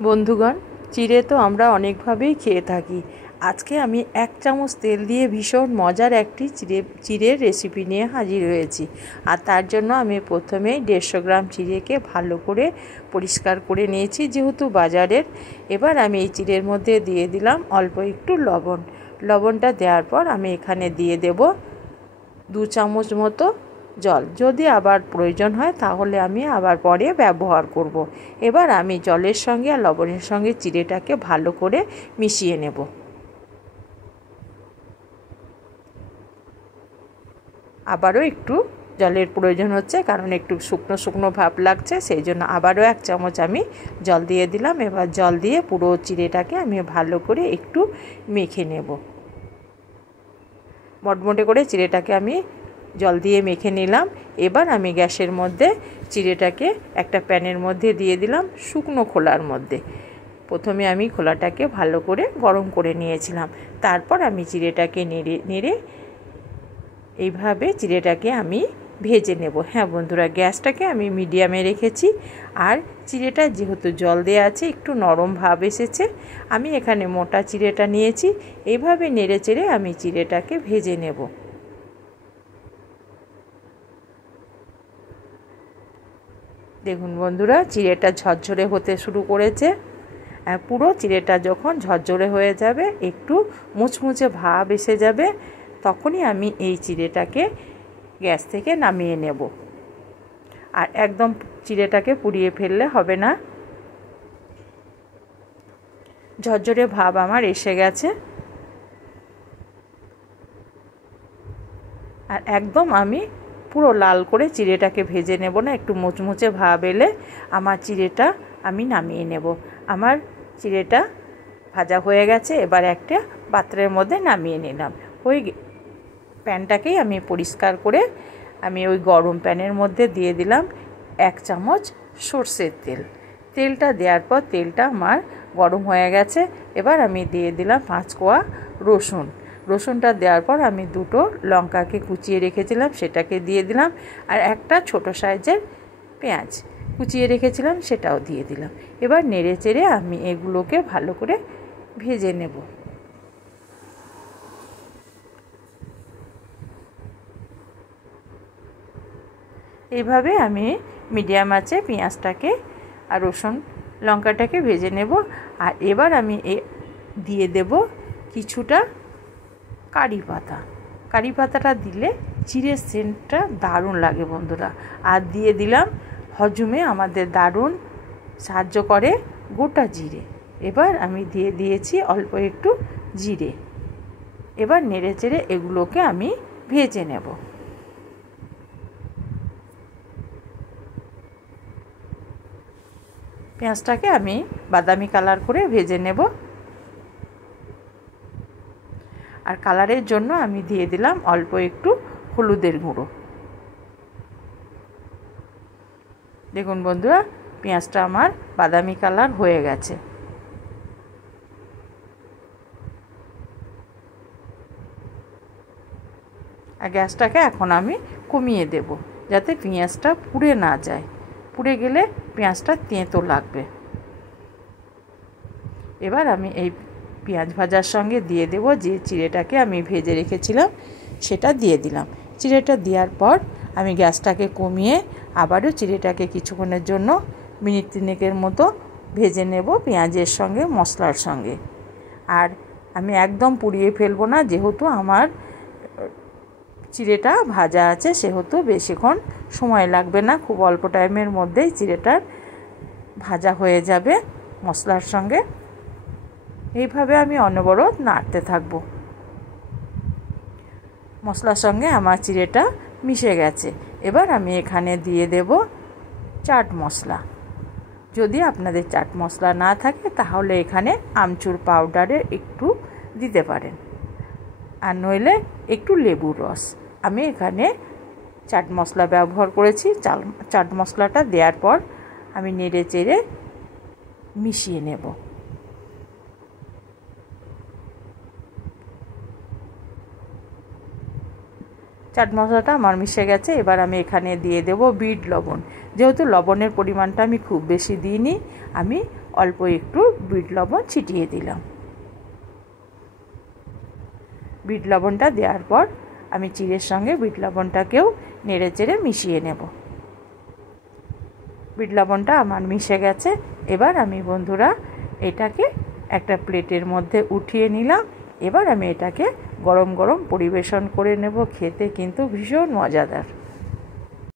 বন্ধুগণ, চিড়ে তো আমরা অনেকভাবেই খেয়ে থাকি। আজকে আমি 1 চামচ তেল দিয়ে ভীষণ মজার একটি চিড়ের রেসিপি নিয়ে হাজির হয়েছি। আর তার জন্য আমি প্রথমেই 150 গ্রাম চিড়েকে ভালো করে পরিষ্কার করে নিয়েছি, যেহেতু বাজারের। এবার আমি এই চিড়ের মধ্যে দিয়ে দিলাম অল্প একটু লবণ। লবণটা দেওয়ার পর আমি এখানে দিয়ে দেব 2 চামচ মতো জল। যদি আবার প্রয়োজন হয় তাহলে আমি আবার পরে ব্যবহার করব। এবার আমি জলের সঙ্গে আর লবণের সঙ্গে চিড়েটাকে ভালো করে মিশিয়ে নেব। আবারও একটু জলের প্রয়োজন হচ্ছে, কারণ একটু শুকনো শুকনো ভাব লাগছে, সেই জন্য আবারও 1 চামচ আমি জল দিয়ে দিলাম। এবার জল দিয়ে পুরো চিড়েটাকে আমি ভালো করে একটু মেখে নেব। মটমটে করে চিড়েটাকে আমি জল দিয়ে মেখে নিলাম। এবার আমি গ্যাসের মধ্যে চিড়েটাকে একটা প্যানের মধ্যে দিয়ে দিলাম, শুকনো খোলার মধ্যে। প্রথমে আমি খোলাটাকে ভালো করে গরম করে নিয়েছিলাম। তারপর আমি চিড়েটাকে নেড়ে এইভাবে চিড়েটাকে আমি ভেজে নেব। হ্যাঁ বন্ধুরা, গ্যাসটাকে আমি মিডিয়ামে রেখেছি। আর চিড়েটা যেহেতু জল দেওয়া আছে, একটু নরম ভাব এসেছে। আমি এখানে মোটা চিড়েটা নিয়েছি। এইভাবে নেড়ে চেড়ে আমি চিড়েটাকে ভেজে নেব। দেখুন বন্ধুরা, চিড়েটা ঝরঝরে হতে শুরু করেছে। পুরো চিড়েটা যখন ঝরঝরে হয়ে যাবে, একটু মুচমুচে ভাব এসে যাবে, তখনই আমি এই চিড়েটাকে গ্যাস থেকে নামিয়ে নেব। আর একদম চিড়েটাকে পুড়িয়ে ফেললে হবে না। ঝরঝরে ভাব আমার এসে গেছে। আর একদম আমি পুরো লাল করে চিড়েটাকে ভেজে নেব না, একটু মুচমুচে ভাব এলে আমার চিড়েটা আমি নামিয়ে নেব। আমার চিড়েটা ভাজা হয়ে গেছে। এবার একটা পাত্রের মধ্যে নামিয়ে নিলাম। ওই প্যানটাকেই আমি পরিষ্কার করে আমি ওই গরম প্যানের মধ্যে দিয়ে দিলাম 1 চামচ সর্ষের তেল। তেলটা দেওয়ার পর তেলটা আমার গরম হয়ে গেছে। এবার আমি দিয়ে দিলাম 5 কোয়া রসুন। রসুনটা দেওয়ার পর আমি 2টো লঙ্কাকে কুচিয়ে রেখেছিলাম, সেটাকে দিয়ে দিলাম। আর একটা ছোট সাইজের পেঁয়াজ কুচিয়ে রেখেছিলাম, সেটাও দিয়ে দিলাম। এবার নেড়ে চেড়ে আমি এগুলোকে ভালো করে ভেজে নেব। এইভাবে আমি মিডিয়াম আঁচে পেঁয়াজটাকে আর রসুন লঙ্কাটাকে ভেজে নেব। আর এবার আমি দিয়ে দেব কিছুটা কারি পাতা। কারি পাতাটা দিলে চিড়ের সেন্টটা দারুণ লাগে বন্ধুরা। আর দিয়ে দিলাম হজমে আমাদের দারুণ সাহায্য করে গোটা জিরে। এবার আমি দিয়ে দিয়েছি অল্প একটু জিরে। এবার নেড়ে চেড়ে এগুলোকে আমি ভেজে নেব। পেঁয়াজটাকে আমি বাদামি কালার করে ভেজে নেব। আর কালারের জন্য আমি দিয়ে দিলাম অল্প একটু হলুদের গুঁড়ো। দেখুন বন্ধুরা, পেঁয়াজটা আমার বাদামি কালার হয়ে গেছে। আর গ্যাসটাকে এখন আমি কমিয়ে দেব, যাতে পেঁয়াজটা পুড়ে না যায়। পুড়ে গেলে পেঁয়াজটা তেঁতো লাগবে। এবার আমি এই পেঁয়াজ ভাজার সঙ্গে দিয়ে দেব যে চিড়েটাকে আমি ভেজে রেখেছিলাম, সেটা দিয়ে দিলাম। চিড়েটা দেওয়ার পর আমি গ্যাসটাকে কমিয়ে আবারও চিড়েটাকে কিছুক্ষণের জন্য মিনিট 3 মতো ভেজে নেব পেঁয়াজের সঙ্গে, মশলার সঙ্গে। আর আমি একদম পুড়িয়ে ফেলবো না, যেহেতু আমার চিড়েটা ভাজা আছে, সেহেতু বেশিক্ষণ সময় লাগবে না। খুব অল্প টাইমের মধ্যেই চিড়েটার ভাজা হয়ে যাবে মশলার সঙ্গে। এইভাবে আমি অনবরত নাড়তে থাকবো। মশলার সঙ্গে আমার চিড়েটা মিশে গেছে। এবার আমি এখানে দিয়ে দেব চাট মশলা। যদি আপনাদের চাট মশলা না থাকে তাহলে এখানে আমচুর পাউডারের একটু দিতে পারেন, আর নইলে একটু লেবুর রস। আমি এখানে চাট মশলা ব্যবহার করেছি। চাট মশলাটা দেওয়ার পর আমি নেড়ে চেড়ে মিশিয়ে নেব। চাট মশলাটা আমার মিশে গেছে। এবার আমি এখানে দিয়ে দেব বিট লবণ। যেহেতু লবণের পরিমাণটা আমি খুব বেশি দিইনি, আমি অল্প একটু বিট লবণ ছিটিয়ে দিলাম। বিট লবণটা দেওয়ার পর আমি চিড়ের সঙ্গে বিট লবণটাকেও নেড়ে চেড়ে মিশিয়ে নেব। বিট লবণটা আমার মিশে গেছে। এবার আমি বন্ধুরা এটাকে একটা প্লেটের মধ্যে উঠিয়ে নিলাম। এবার আমি এটাকে গরম গরম পরিবেশন করে নেব। খেতে কিন্তু ভীষণ মজাদার।